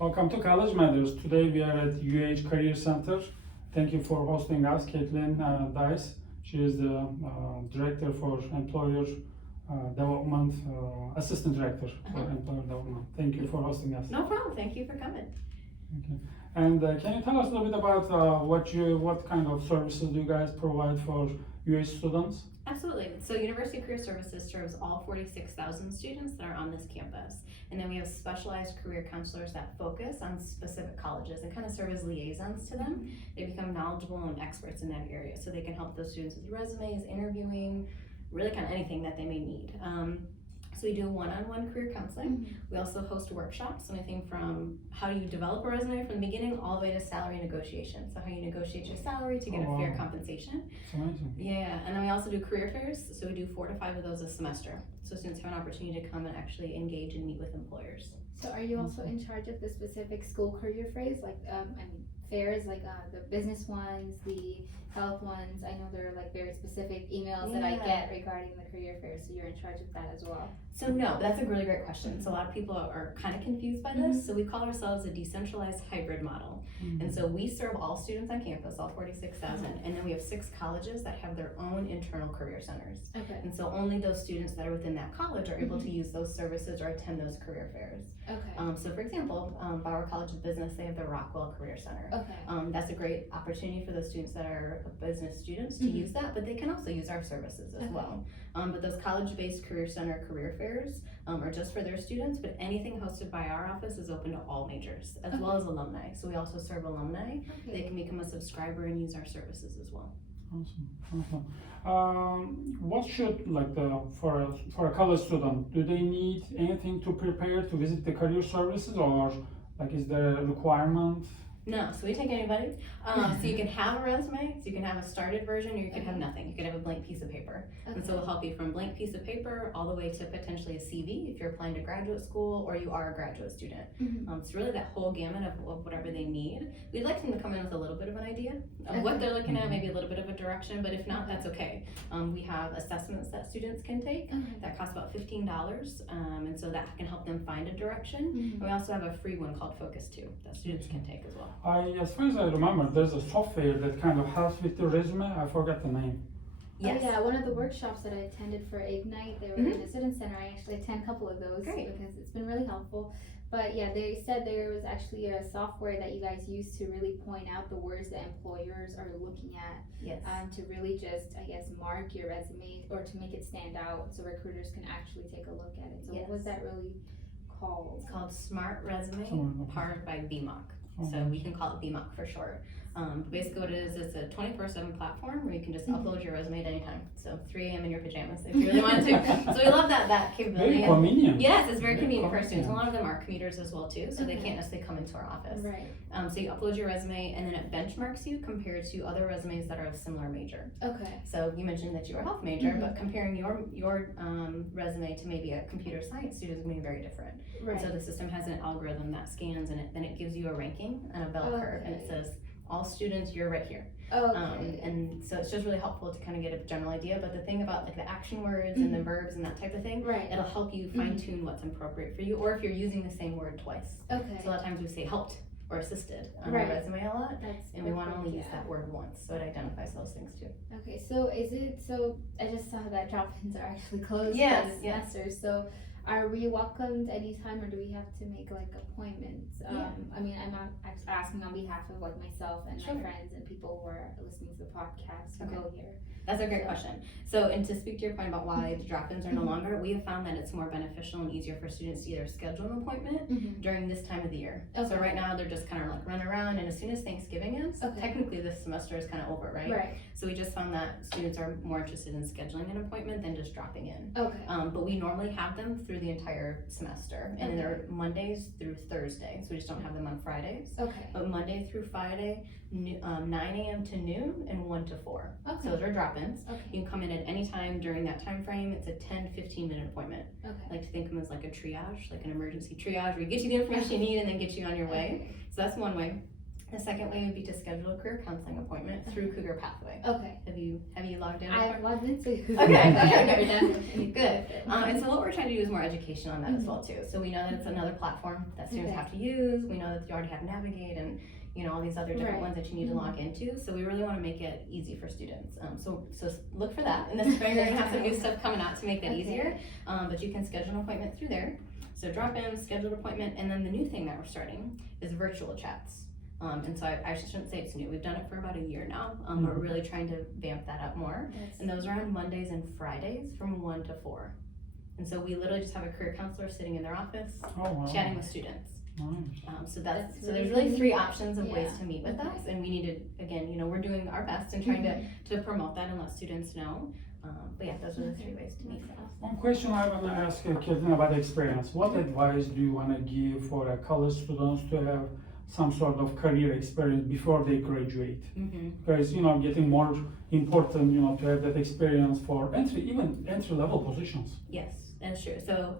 Welcome to College Matters. Today we are at UH Career Center. Thank you for hosting us, Caitling Deis. She is the Director for Employer Development, Assistant Director for Employer Development. Thank you for hosting us. No problem. Thank you for coming. Okay. And can you tell us a little bit about what kind of services do you guys provide for UH students? Absolutely. So University Career Services serves all 46,000 students that are on this campus. And then we have specialized career counselors that focus on specific colleges and kind of serve as liaisons to them. They become knowledgeable and experts in that area. So they can help those students with resumes, interviewing, really kind of anything that they may need. So we do one-on-one career counseling. We also host workshops, anything from how you develop a resume from the beginning all the way to salary negotiation. So how you negotiate your salary to get a fair compensation. It's amazing. Yeah, and then we also do career fairs. So we do 4 to 5 of those a semester. So students have an opportunity to come and actually engage and meet with employers. So are you also in charge of the specific school career fairs, like fairs, like the business ones, the health ones? I know there are like very specific emails that I get regarding the career fairs, so you're in charge of that as well. So no, that's a really great question. So a lot of people are kind of confused by this. So we call ourselves a decentralized hybrid model. And so we serve all students on campus, all 46,000, and then we have 6 colleges that have their own internal career centers. Okay. And so only those students that are within that college are able to use those services or attend those career fairs. Okay. So for example, Bauer College of Business, they have the Rockwell Career Center. Okay. That's a great opportunity for those students that are business students to use that, but they can also use our services as well. But those college-based career center career fairs are just for their students, but anything hosted by our office is open to all majors, as well as alumni. So we also serve alumni. They can become a subscriber and use our services as well. Awesome. What should for a college student, do they need anything to prepare to visit the career services, or is there a requirement? No, so we take anybody. So you can have a resume, so you can have a started version, or you can have nothing. You can have a blank piece of paper. And so we'll help you from blank piece of paper all the way to potentially a CV if you're applying to graduate school or you are a graduate student. It's really that whole gamut of whatever they need. We'd like them to come in with a little bit of an idea of what they're looking at, maybe a little bit of a direction, but if not, that's okay. We have assessments that students can take that cost about $15, and so that can help them find a direction. And we also have a free one called Focus 2 that students can take as well. As far as I remember, there's a software that kind of helps with the resume. I forgot the name. Yes. Oh, yeah, one of the workshops that I attended for Ignite, they were in the student center. I actually attend a couple of those because it's been really helpful. But yeah, they said there was actually a software that you guys use to really point out the words that employers are looking at. Yes. To really just, I guess, mark your resume or to make it stand out so recruiters can actually take a look at it. So what was that really called? It's called Smart Resume, powered by BMOC. So we can call it BMOC for short. Basically what it is, it's a 24/7 platform where you can just upload your resume at any time. So 3 a.m. in your pajamas if you really want to. So we love that capability. Very convenient. Yes, it's very convenient for our students. A lot of them are commuters as well too, so they can't necessarily come into our office. Right. So you upload your resume and then it benchmarks you compared to other resumes that are of similar major. Okay. So you mentioned that you were a health major, but comparing your resume to maybe a computer science student is going to be very different. Right. So the system has an algorithm that scans and then it gives you a ranking and a bell curve, and it says all students, you're right here. And so it's just really helpful to kind of get a general idea. But the thing about the action words and the verbs and that type of thing, it'll help you fine tune what's appropriate for you, or if you're using the same word twice. Okay. So a lot of times we say helped or assisted on our resume a lot, and we want to only use that word once, so it identifies those things too. Okay, so I just saw that drop-ins are actually closed yes, for the semester, so are we welcomed anytime, or do we have to make appointments? I mean, I'm not asking on behalf of myself and my friends and people who are listening to the podcast who go here. That's a great question. So, and to speak to your point about why the drop-ins are no longer, we have found that it's more beneficial and easier for students to either schedule an appointment during this time of the year. So right now they're just kind of running around, and as soon as Thanksgiving is, technically this semester is kind of over, right? Right. So we just found that students are more interested in scheduling an appointment than just dropping in. Okay. But we normally have them through the entire semester, and they're Mondays through Thursday, so we just don't have them on Fridays. Okay. But Monday through Friday, 9 a.m. to noon and 1 to 4. Okay. So those are drop-ins. Okay. You can come in at any time during that time frame. It's a 10-15 minute appointment. Okay. I like to think of them as like a triage, like an emergency triage, where we get you the information you need and then get you on your way. So that's one way. The second way would be to schedule a career counseling appointment through Cougar Pathway. Okay. Have you logged in? I've logged into Okay, good. And so what we're trying to do is more education on that as well too. So we know that it's another platform that students have to use. We know that you already have Navigate and all these other different ones that you need to log into. So we really want to make it easy for students. So look for that. In the spring, we're gonna have some new stuff coming out to make that easier. But you can schedule an appointment through there. So drop in, schedule an appointment, and then the new thing that we're starting is virtual chats. And so I shouldn't say it's new. We've done it for about a year now. But we're really trying to vamp that up more. And those are on Mondays and Fridays from 1 to 4. And so we literally just have a career counselor sitting in their office, chatting with students. Nice. So there's really 3 options of ways to meet with us, and we need to, again, we're doing our best and trying to promote that and let students know. But yeah, those are the 3 ways to meet with us. One question I want to ask Caitling about experience. What advice do you want to give for college students to have some sort of career experience before they graduate? Because getting more important, to have that experience for entry level positions. Yes, that's true. So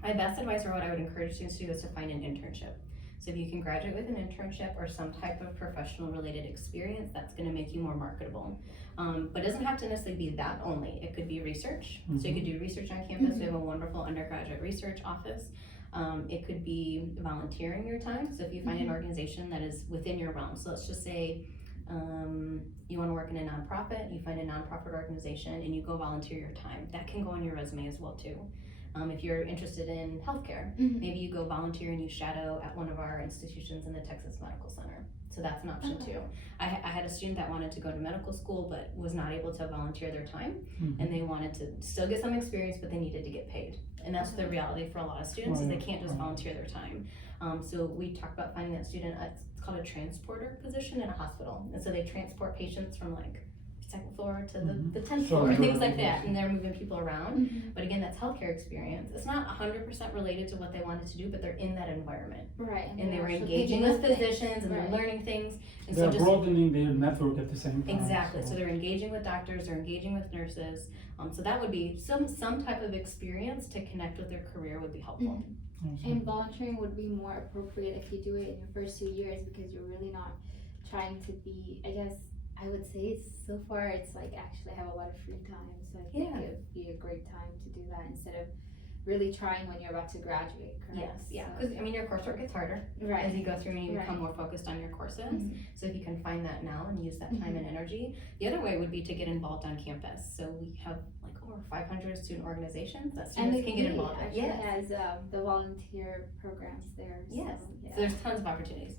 my best advice, or what I would encourage students to do, is to find an internship. So if you can graduate with an internship or some type of professional related experience, that's going to make you more marketable. But it doesn't have to necessarily be that only. It could be research. So you could do research on campus. We have a wonderful undergraduate research office. It could be volunteering your time. So if you find an organization that is within your realm, so let's just say you want to work in a nonprofit, you find a nonprofit organization and you go volunteer your time. That can go on your resume as well too. If you're interested in healthcare, maybe you go volunteer and you shadow at one of our institutions in the Texas Medical Center. So that's an option too. I had a student that wanted to go to medical school but was not able to volunteer their time, and they wanted to still get some experience, but they needed to get paid. And that's the reality for a lot of students, is they can't just volunteer their time. So we talked about finding that student, it's called a transporter position in a hospital. And so they transport patients from like second floor to the 10th floor, things like that, and they're moving people around. But again, that's healthcare experience. It's not 100% related to what they wanted to do, but they're in that environment. And they were engaging with physicians and they're learning things. And they're broadening their network at the same time. Exactly. So they're engaging with doctors, they're engaging with nurses. So that would be some type of experience to connect with their career would be helpful. And volunteering would be more appropriate if you do it in your first 2 years, because you're really not trying to be, I guess, I would say so far it's like actually have a lot of free time, so I think it would be a great time to do that instead of really trying when you're about to graduate, correct? Yes, because your coursework gets harder as you go through and you become more focused on your courses. So if you can find that now and use that time and energy. The other way would be to get involved on campus. So we have like over 500 student organizations that students can get involved in. Yes, has the volunteer programs there. Yes, so there's tons of opportunities.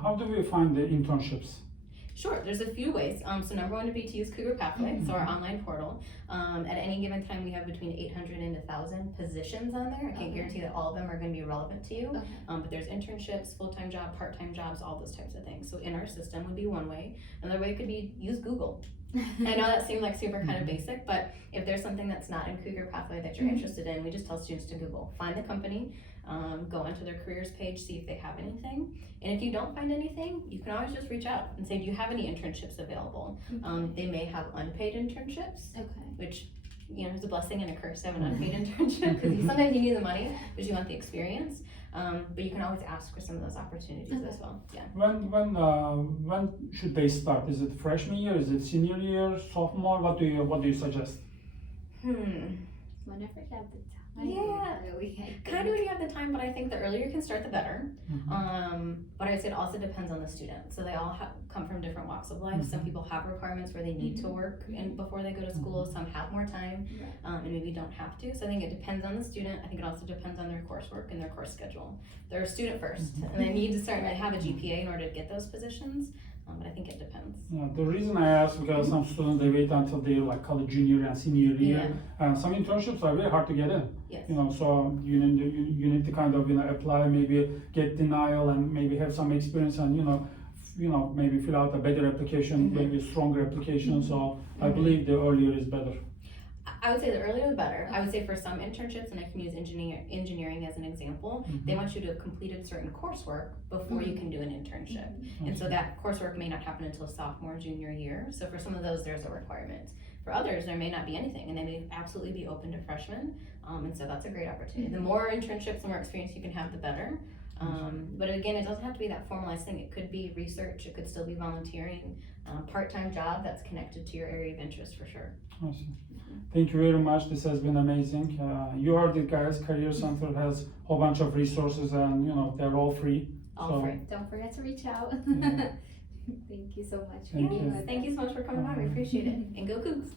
How do we find the internships? Sure, there's a few ways. So number one would be to use Cougar Pathway, so our online portal. At any given time, we have between 800 and 1,000 positions on there. I can't guarantee that all of them are going to be relevant to you, but there's internships, full-time job, part-time jobs, all those types of things. So in our system would be one way. Another way could be use Google. I know that seemed like super kind of basic, but if there's something that's not in Cougar Pathway that you're interested in, we just tell students to Google. Find the company, go onto their careers page, see if they have anything. And if you don't find anything, you can always just reach out and say, do you have any internships available? They may have unpaid internships, which is a blessing and a curse to have an unpaid internship, because sometimes you need the money, but you want the experience. But you can always ask for some of those opportunities as well. Yeah. When should they start? Is it freshman year? Is it senior year? Sophomore? What do you suggest? Whenever you have the time. Yeah, really. Kind of when you have the time, but I think the earlier you can start, the better. But I'd say it also depends on the student. So they all come from different walks of life. Some people have requirements where they need to work before they go to school. Some have more time and maybe don't have to. So I think it depends on the student. I think it also depends on their coursework and their course schedule. They're a student first, and they need to certainly have a GPA in order to get those positions. But I think it depends. Yeah, the reason I ask, because some students, they wait until they're like college junior and senior year. Some internships are very hard to get in. So you need to kind of apply, maybe get denial, and maybe have some experience, and maybe fill out a better application, maybe a stronger application. So I believe the earlier is better. I would say the earlier the better. I would say for some internships, and I can use engineering as an example, they want you to have completed certain coursework before you can do an internship. And so that coursework may not happen until sophomore, junior year. So for some of those, there's a requirement. For others, there may not be anything, and they may absolutely be open to freshmen. And so that's a great opportunity. The more internships, the more experience you can have, the better. But again, it doesn't have to be that formalized thing. It could be research, it could still be volunteering, part-time job that's connected to your area of interest for sure. Awesome. Thank you very much. This has been amazing. You heard it, guys. Career Center has a whole bunch of resources, and they're all free. All free. Don't forget to reach out. Yeah. Thank you so much. Thank you. Thank you so much for coming by. We appreciate it. And go Cougs.